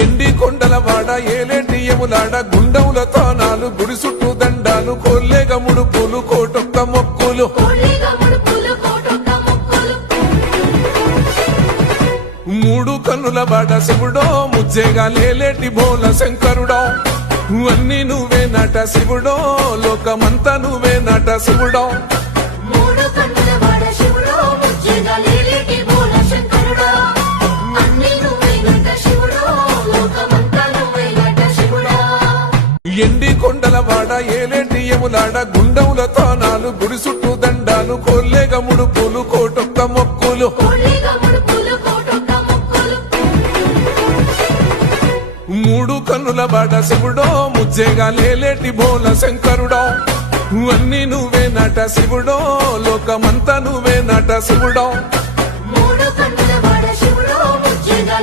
ఎండి కొండల వాడ ఏలేటి యములాడ గుండముల తానాలు గుడి చుట్టూ దండాలు కోల్లేగ ముడుపులు కోటొక్క మొక్కులు మూడు కన్నుల బాడ శివుడో ముజ్జేగా లేలేటి బోల శంకరుడో అన్ని నువ్వే నట శివుడో లోకమంతా నువ్వే నట శివుడో ఎండి కొండల వాడ ఏలేటి యములాడ గుండముల తానాలు గుడి చుట్టూ దండాలు కోల్లేగ ముడుపులు కోటొక్క మొక్కులు మూడు కన్నుల బాడ శివుడో ముజ్జేగా లేలేటి బోల శంకరుడో అన్ని నువ్వే నట శివుడో లోకమంతా నువ్వే నట శివుడో మూడు కన్నుల వాడ శివుడో ముజ్జేగా